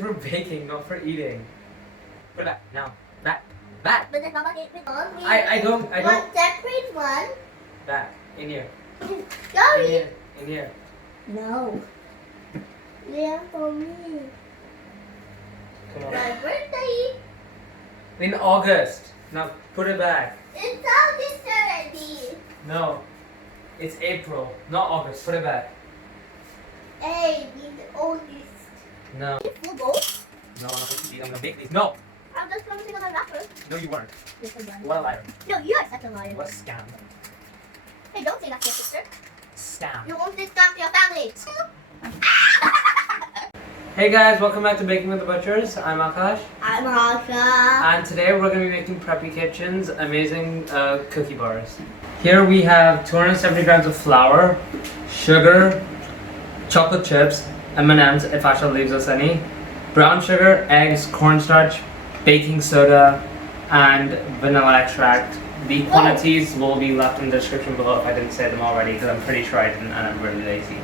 is for baking, not for eating. Put it back now. Back. Back. But the mama gave me all. I don't. One separate one. Back. In here. Sorry. In here. In here. No. Yeah, for me. Come on. My birthday. In August. Now put it back. It's August already. No. It's April, not August. Put it back. Hey, it's August. No. Full bowl? No, I'm not going to eat. I'm going to bake these. No. I'm just promising on the wrapper. No, you weren't. Yes, I was. What a liar. No, you are such a liar. What a scam. Hey, don't say that to your sister. Scam. You won't discuss your family. Hey guys, welcome back to Baking with the Butchers. I'm Akash. I'm Asha. And today we're going to be making Preppy Kitchen's amazing cookie bars. Here we have 270 grams of flour, sugar, chocolate chips, M&Ms if Asha leaves us any, brown sugar, eggs, cornstarch, baking soda, and vanilla extract. The quantities will be left in the description below if I didn't say them already because I'm pretty sure I didn't and I'm really lazy.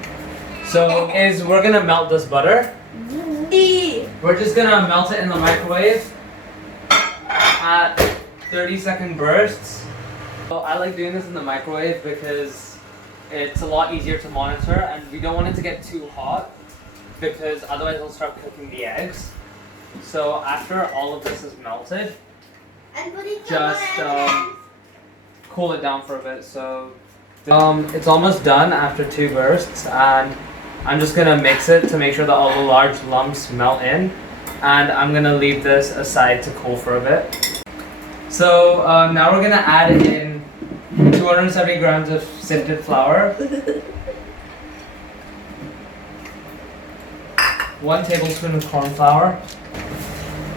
So we're going to melt this butter. We're just going to melt it in the microwave at 30-second bursts. So I like doing this in the microwave because it's a lot easier to monitor and we don't want it to get too hot because otherwise it'll start cooking the eggs. So after all of this is melted, just cool it down for a bit. So it's almost done after 2 bursts and I'm just gonna mix it to make sure that all the large lumps melt in, and I'm gonna leave this aside to cool for a bit. So now we're gonna add in 270 grams of sifted flour, 1 tablespoon of corn flour.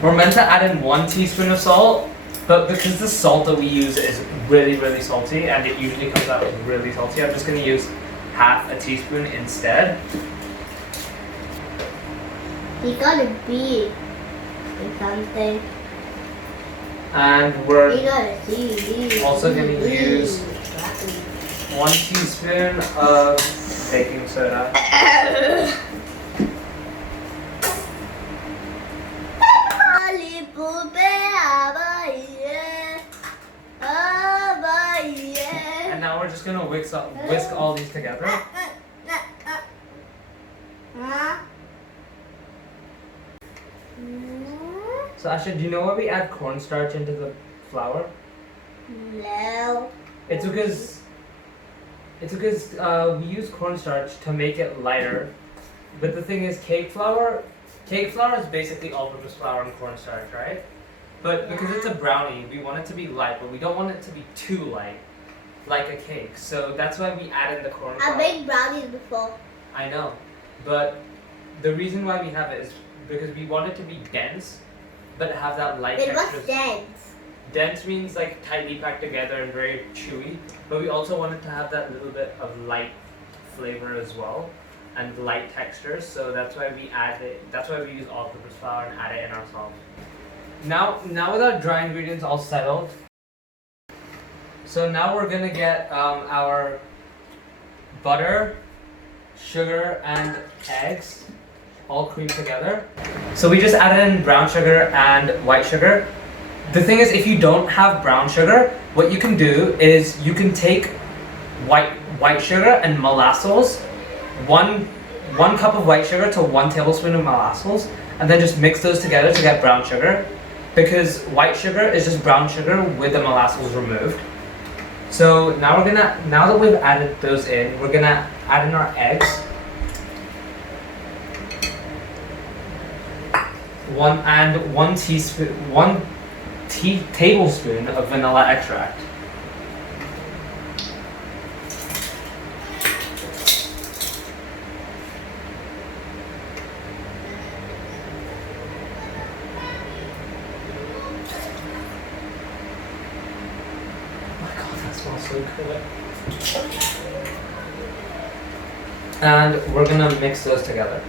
We're meant to add in 1 teaspoon of salt, but because the salt that we use is really salty, and it usually comes out really salty, I'm just gonna use half a teaspoon instead. You gotta be something. And we're You also gonna use 1 teaspoon of baking soda. And now we're just gonna whisk all these together. So Asha, do you know why we add cornstarch into the flour? No. It's because we use cornstarch to make it lighter. But the thing is, cake flour is basically all-purpose flour and cornstarch, right? But because it's a brownie, we want it to be light, but we don't want it to be too light, like a cake. So that's why we add in the corn flour. I made brownies before. I know, but the reason why we have it is because we want it to be dense, but have that light texture. What's dense? Dense means like tightly packed together and very chewy, but we also want it to have that little bit of light flavor as well, and light texture. So that's why we add it. That's why we use all-purpose flour and add it in ourselves. Now with our dry ingredients all settled, so now we're gonna get our butter, sugar, and eggs all creamed together. So we just added in brown sugar and white sugar. The thing is, if you don't have brown sugar, what you can do is you can take white sugar and molasses, one cup of white sugar to 1 tablespoon of molasses, and then just mix those together to get brown sugar. Because white sugar is just brown sugar with the molasses removed. So now that we've added those in, we're gonna add in our eggs. 1 tablespoon of vanilla extract. Smells so good. And we're gonna mix those together.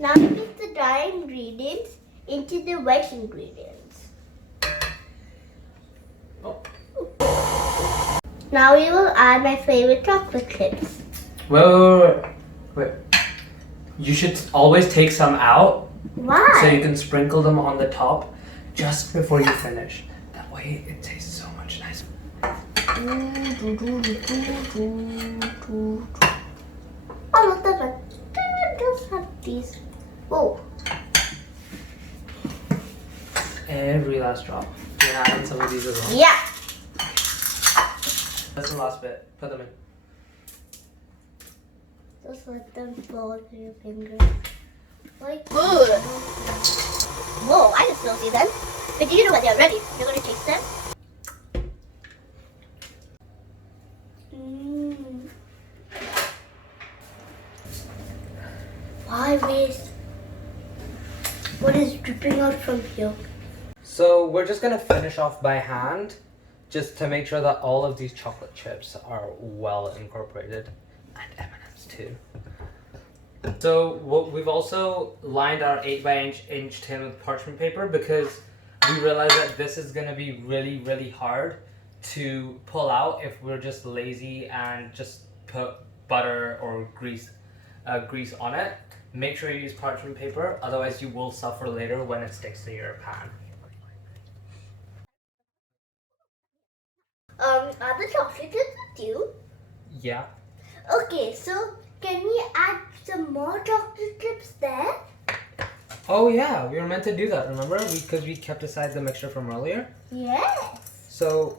Now mix the dry ingredients into the wet ingredients. Now we will add my favorite chocolate chips. Wait. You should always take some out Why? so you can sprinkle them on the top just before you finish. That way it tastes so much nicer. Almost done. Just have these. Oh. Every last drop. You can add in some of these as well. Yeah. That's the last bit. Put them in. Just let them fall through your fingers. Like good. Whoa, I can still see them. But you know when they're ready, you're gonna taste them. Why waste? What is dripping out from here? So we're just gonna finish off by hand, just to make sure that all of these chocolate chips are well incorporated, and M&Ms too. So we've also lined our 8x8 tin with parchment paper because we realized that this is gonna be really hard to pull out if we're just lazy and just put butter or grease on it. Make sure you use parchment paper, otherwise you will suffer later when it sticks to your pan. Are the chocolate chips with you? Yeah. Okay, so can we add some more chocolate chips there? Oh yeah, we were meant to do that, remember? Because we kept aside the mixture from earlier. Yes. So,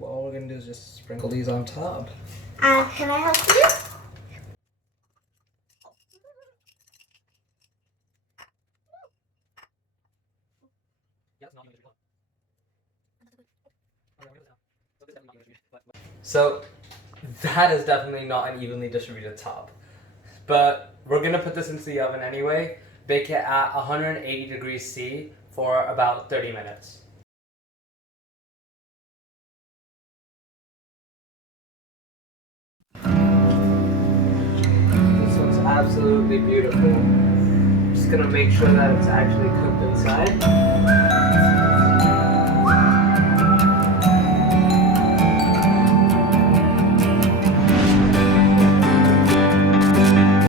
all we're gonna do is just sprinkle these on top. And can I help you? So, that is definitely not an evenly distributed top. But we're gonna put this into the oven anyway. Bake it at 180 degrees C for about 30 minutes. This looks absolutely beautiful. Just gonna make sure that it's actually cooked inside.